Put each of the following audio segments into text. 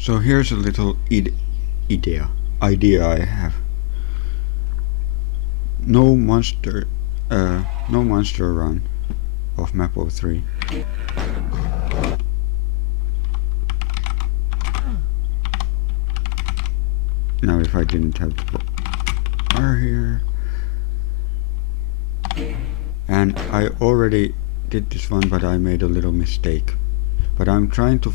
So here's a little idea I have. No monster run of MAP03. Now if I didn't have the bar here, and I already did this one, but I made a little mistake. But I'm trying to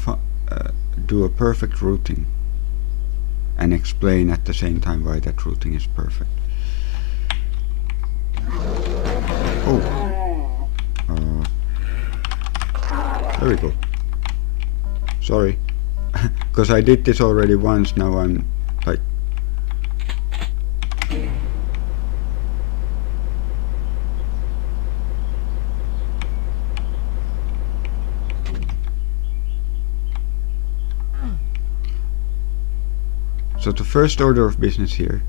do a perfect routing and explain at the same time why that routing is perfect. Oh, there we go. Sorry, because I did this already once. Now I'm like, so the first order of business here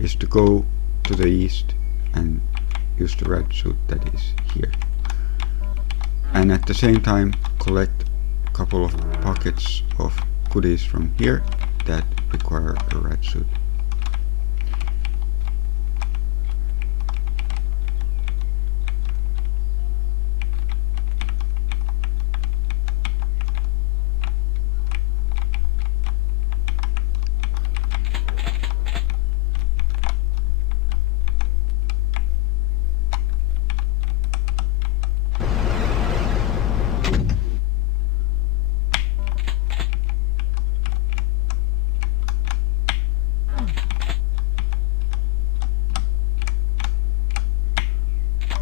is to go to the east and use the radsuit that is here, and at the same time collect a couple of pockets of goodies from here that require a radsuit.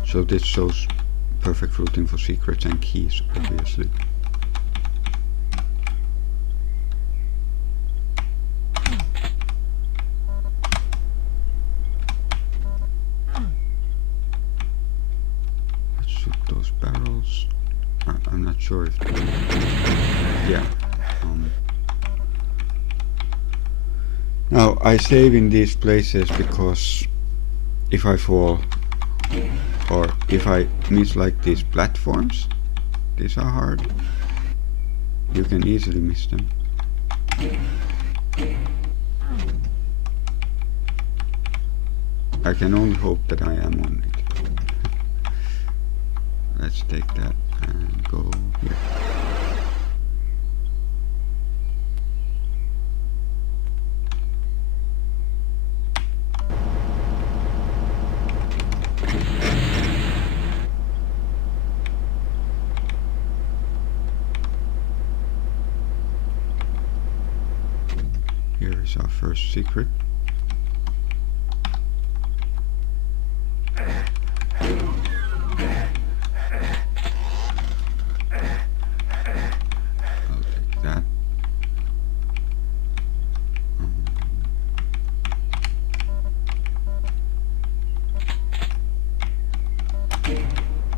So this shows perfect routing for secrets and keys, obviously. Let's shoot those barrels. I'm not sure if yeah. Now I save in these places because if I fall, or if I miss like these platforms, these are hard, you can easily miss them. I can only hope that I am on it. Let's take that and go here. Here is our first secret. I'll take that.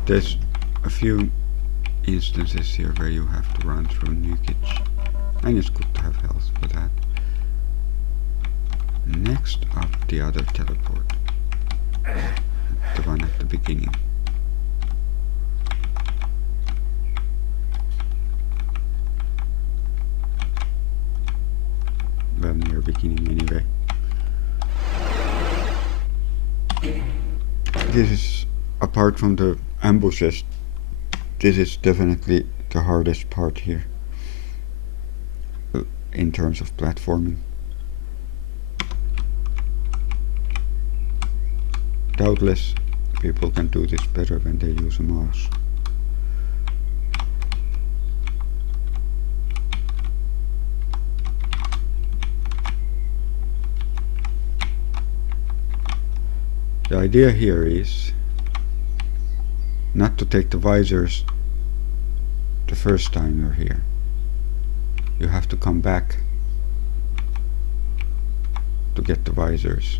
There's a few instances here where you have to run through nuggets, and it's good to have health for that. Next up, the other teleport, the one at the beginning. Well, near beginning anyway. This is, apart from the ambushes, this is definitely the hardest part here in terms of platforming. Doubtless people can do this better when they use a mouse. The idea here is not to take the visors the first time you're here. You have to come back to get the visors.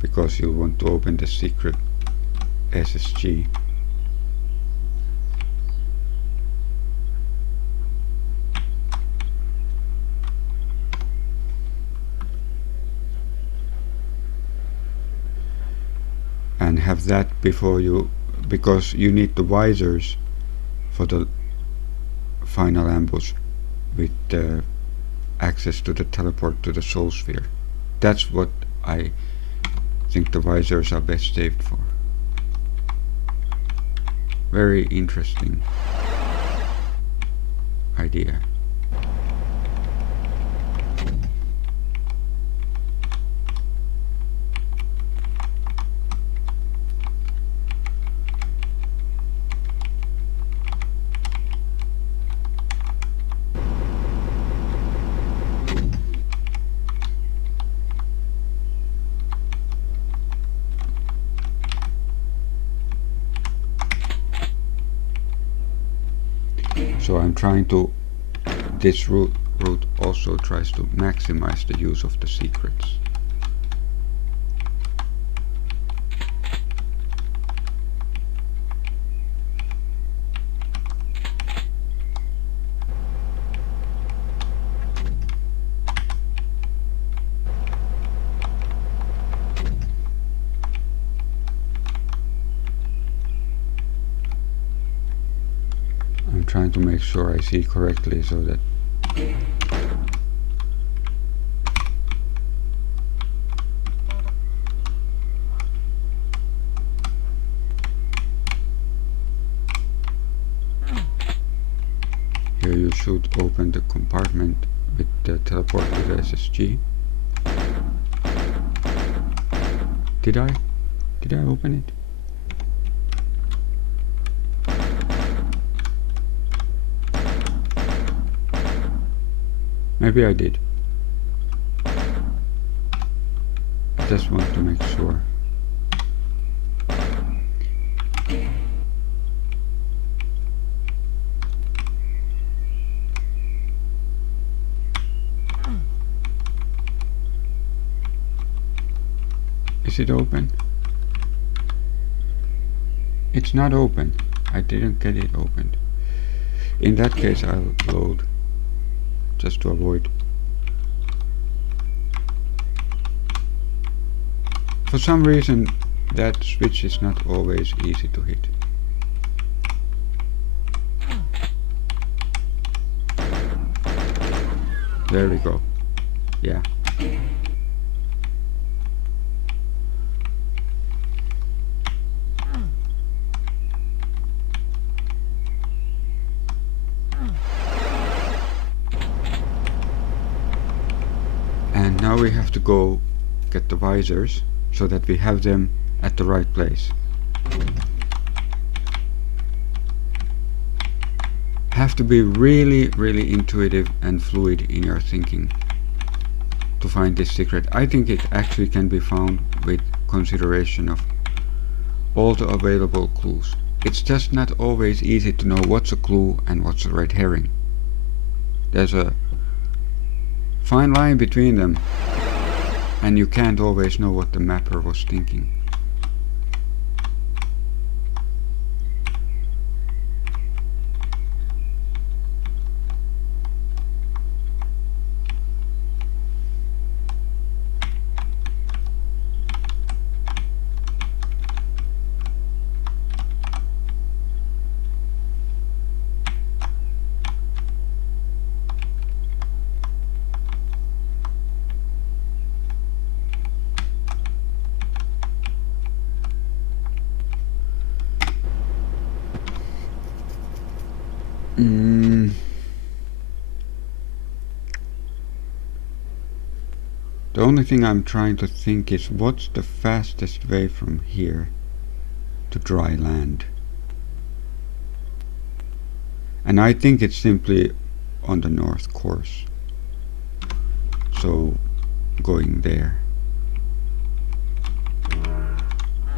Because you'll want to open the secret SSG. And have that before you because you need the visors for the final ambush with access to the teleport to the soul sphere. That's what I think the visors are best saved for. Very interesting idea. So I'm trying to, this route also tries to maximize the use of the secrets. I'm trying to make sure I see correctly so that here you should open the compartment with the teleport to the SSG. Did I open it? Maybe I did. I just want to make sure. Is it open? It's not open. I didn't get it opened. In that case, I'll load. Just to avoid. For some reason that switch is not always easy to hit. There we go. Yeah. And now we have to go get the visors so that we have them at the right place. Have to be really intuitive and fluid in your thinking to find this secret. I think it actually can be found with consideration of all the available clues. It's just not always easy to know what's a clue and what's a red herring. There's a fine line between them, and you can't always know what the mapper was thinking. The only thing I'm trying to think is what's the fastest way from here to dry land. And I think it's simply on the north course. So going there.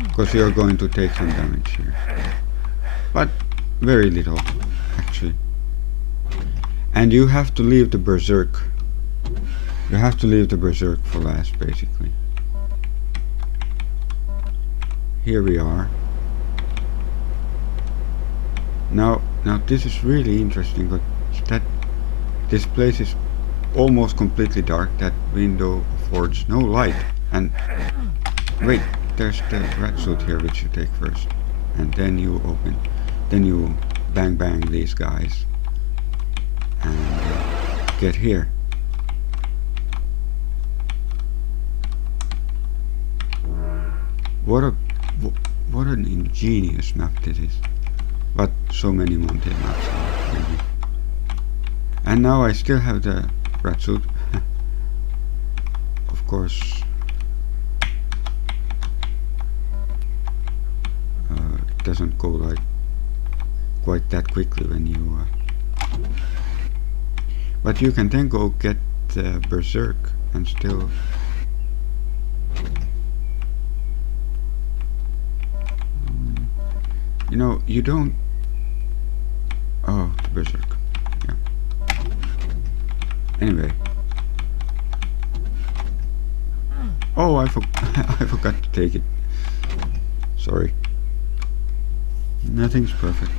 Because you're going to take some damage here. But very little, actually. And you have to leave the berserk. You have to leave the berserk for last, basically. Here we are. Now this is really interesting, but that this place is almost completely dark. That window affords no light. And wait, there's the radsuit here, which you take first. and then you open, then you bang bang these guys and get here. What an ingenious map this is. But so many mountain maps are, maybe. And now I still have the radsuit. Of course. It doesn't go like quite that quickly when you but you can then go get berserk and still you know, you don't. Oh, the berserk. Yeah. Anyway. Oh, I forgot to take it. Sorry. Nothing's perfect.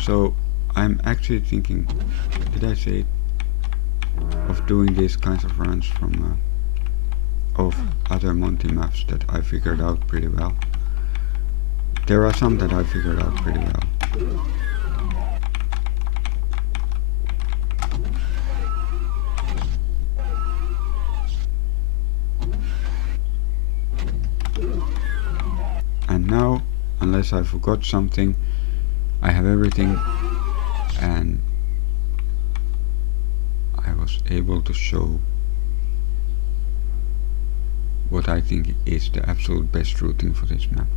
So I'm actually thinking, did I say it, of doing these kinds of runs from of other Monty maps that I figured out pretty well. There are some that I figured out pretty well. And now, unless I forgot something, I have everything, and I was able to show what I think is the absolute best routing for this map.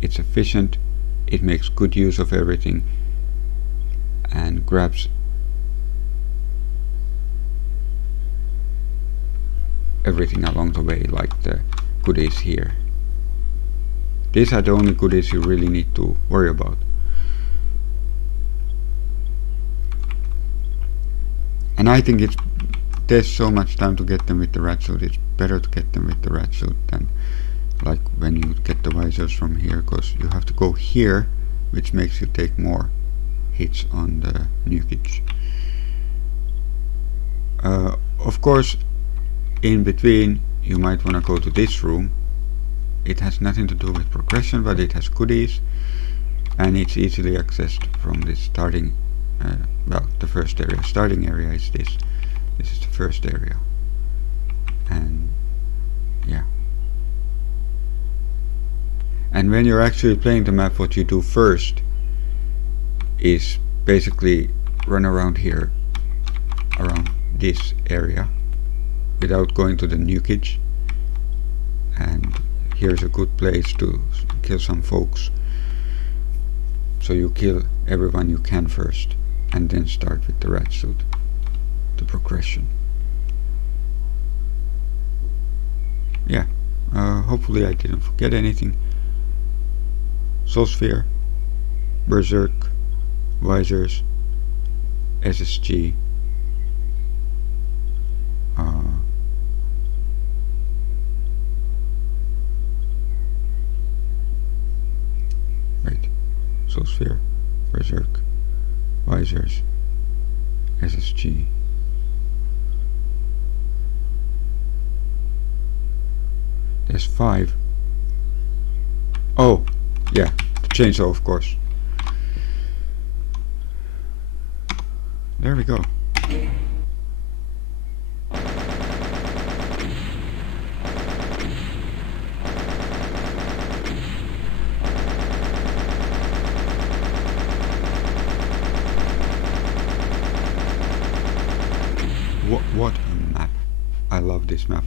It's efficient, it makes good use of everything, and grabs everything along the way, like the goodies here. These are the only goodies you really need to worry about. And I think there's so much time to get them with the radsuit. It's better to get them with the radsuit than like when you get the visors from here, because you have to go here, which makes you take more hits on the nukage. Of course, in between you might want to go to this room. It has nothing to do with progression, but it has goodies, and it's easily accessed from this starting, well, the first area. Starting area is this. This is the first area. And yeah. And when you're actually playing the map, what you do first is basically run around here, around this area, without going to the nukage. And here's a good place to kill some folks. So you kill everyone you can first, and then start with the radsuit, the progression. Yeah, hopefully I didn't forget anything. Soul Sphere, Berserk, Visors, SSG, right, Soul Sphere, Berserk, Visors, SSG. There's 5. Oh, yeah, the chainsaw, of course. There we go. What a map. I love this map.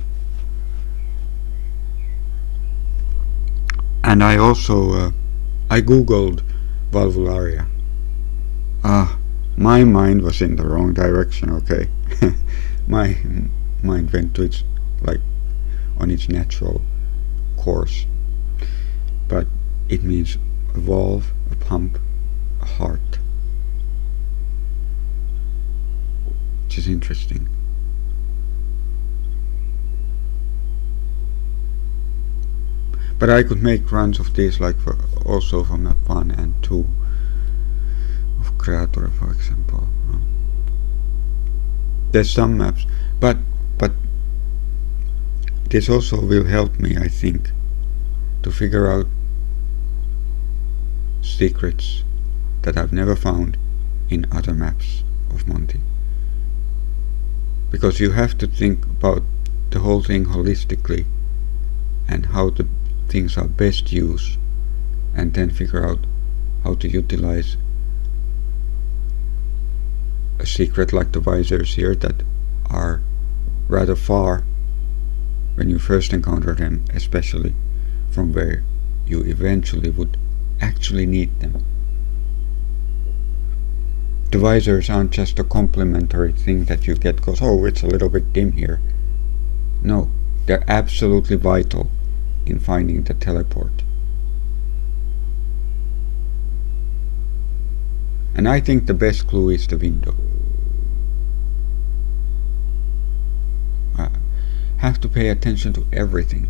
And I also I googled Vulnere. My mind was in the wrong direction, okay. My mind went to its, like, on its natural course. But it means a valve, a pump, a heart. Which is interesting. But I could make runs of these, like also for map 1 and 2 of Kreatura, for example. There's some maps, but this also will help me, I think, to figure out secrets that I've never found in other maps of Monty. Because you have to think about the whole thing holistically and how the things are best used, and then figure out how to utilize a secret like the visors here that are rather far when you first encounter them, especially from where you eventually would actually need them. The visors aren't just a complementary thing that you get because, oh, it's a little bit dim here. No, they're absolutely vital in finding the teleport. And I think the best clue is the window. Have to pay attention to everything.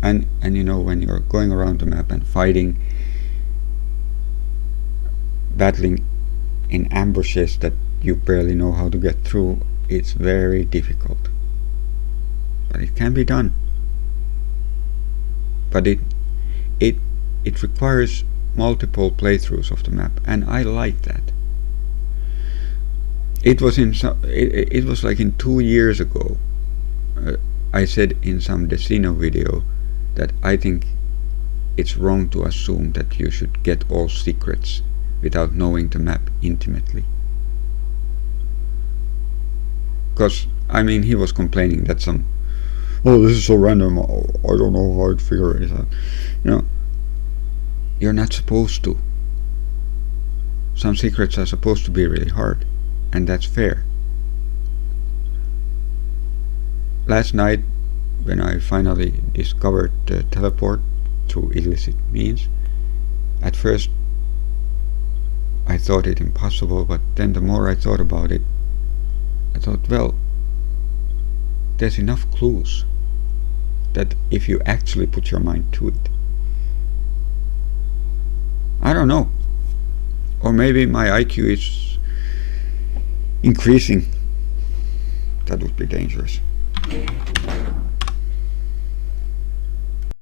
And you know, when you're going around the map and fighting, battling in ambushes that you barely know how to get through, it's very difficult. But it can be done. But it requires multiple playthroughs of the map, and I like that. It was it was like in 2 years ago. I said in some Decino video that I think it's wrong to assume that you should get all secrets without knowing the map intimately. Because, I mean, he was complaining that oh, this is so random, I don't know how to figure it out. You know, you're not supposed to. Some secrets are supposed to be really hard, and that's fair. Last night, when I finally discovered the teleport through illicit means, at first I thought it impossible, but then the more I thought about it, I thought, well, there's enough clues that if you actually put your mind to it. I don't know. Or maybe my IQ is increasing. That would be dangerous.